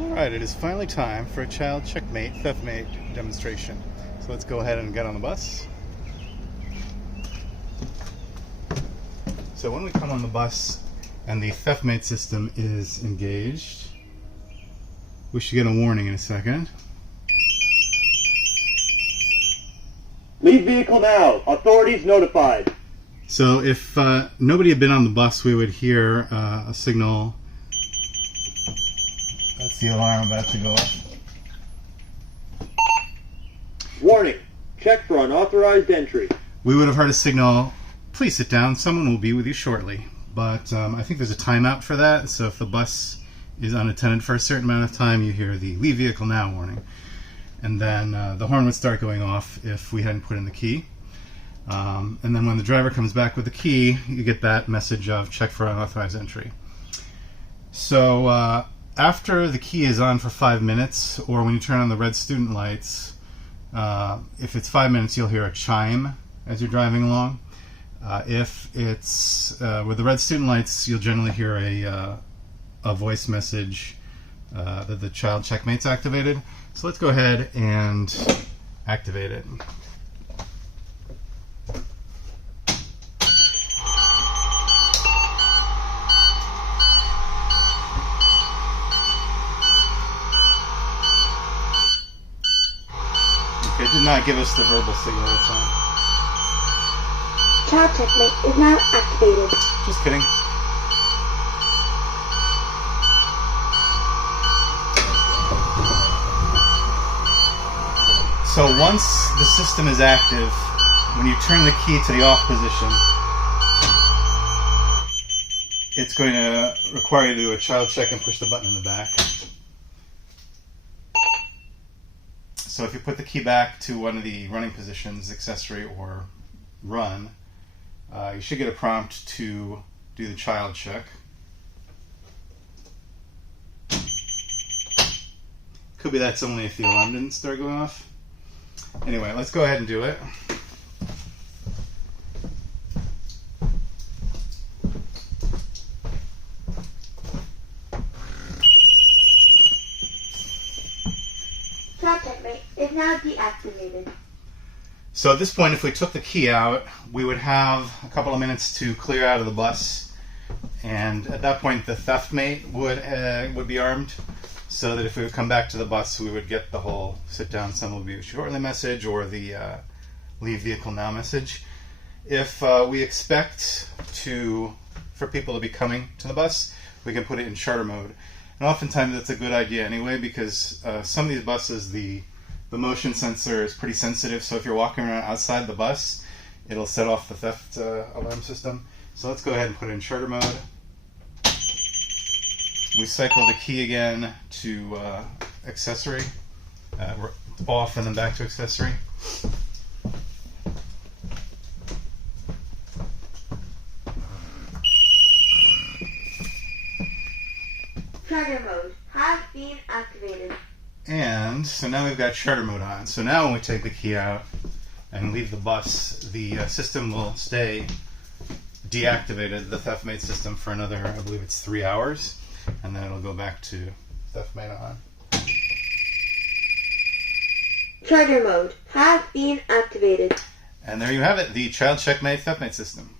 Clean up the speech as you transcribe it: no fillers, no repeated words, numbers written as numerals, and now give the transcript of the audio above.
Alright, it is finally time for a child checkmate theftmate demonstration. So let's go ahead and get on the bus. So when we come on the bus and the theftmate system is engaged, we should get a warning in a second. Leave vehicle now. Authorities notified. So if nobody had been on the bus, we would hear a signal. That's the alarm about to go off. Warning. Check for unauthorized entry. We would have heard a signal, please sit down, someone will be with you shortly. But I think there's a timeout for that, so if the bus is unattended for a certain amount of time, you hear the leave vehicle now warning. And then the horn would start going off if we hadn't put in the key. And then when the driver comes back with the key, you get that message of check for unauthorized entry. So after the key is on for 5 minutes, or when you turn on the red student lights, if it's 5 minutes, you'll hear a chime as you're driving along. If it's with the red student lights, you'll generally hear a voice message that the child checkmate's activated. So let's go ahead and activate it. Okay, it did not give us the verbal signal at the time. Child checkmate is now activated. Just kidding. So once the system is active, when you turn the key to the off position, it's going to require you to do a child check and push the button in the back. So if you put the key back to one of the running positions, accessory or run, you should get a prompt to do the child check. Could be that's only if the alarm didn't start going off. Anyway, let's go ahead and do it. Child checkmate is now deactivated. So at this point, if we took the key out, we would have a couple of minutes to clear out of the bus, and at that point the theftmate would be armed, so that if we would come back to the bus, we would get the whole sit down, someone will be with you shortly message, or the leave vehicle now message. If we expect for people to be coming to the bus, we can put it in charter mode. And oftentimes that's a good idea anyway, because some of these buses, the motion sensor is pretty sensitive, so if you're walking around outside the bus, it'll set off the theft alarm system. So let's go ahead and put it in charter mode. We cycle the key again to accessory, off and then back to accessory. Charter mode has been activated. And so now we've got charter mode on. So now when we take the key out and leave the bus, the system will stay deactivated, the theftmate system, for another, I believe it's 3 hours. And then it'll go back to theftmate on. Charter mode has been activated. And there you have it, the child checkmate theftmate system.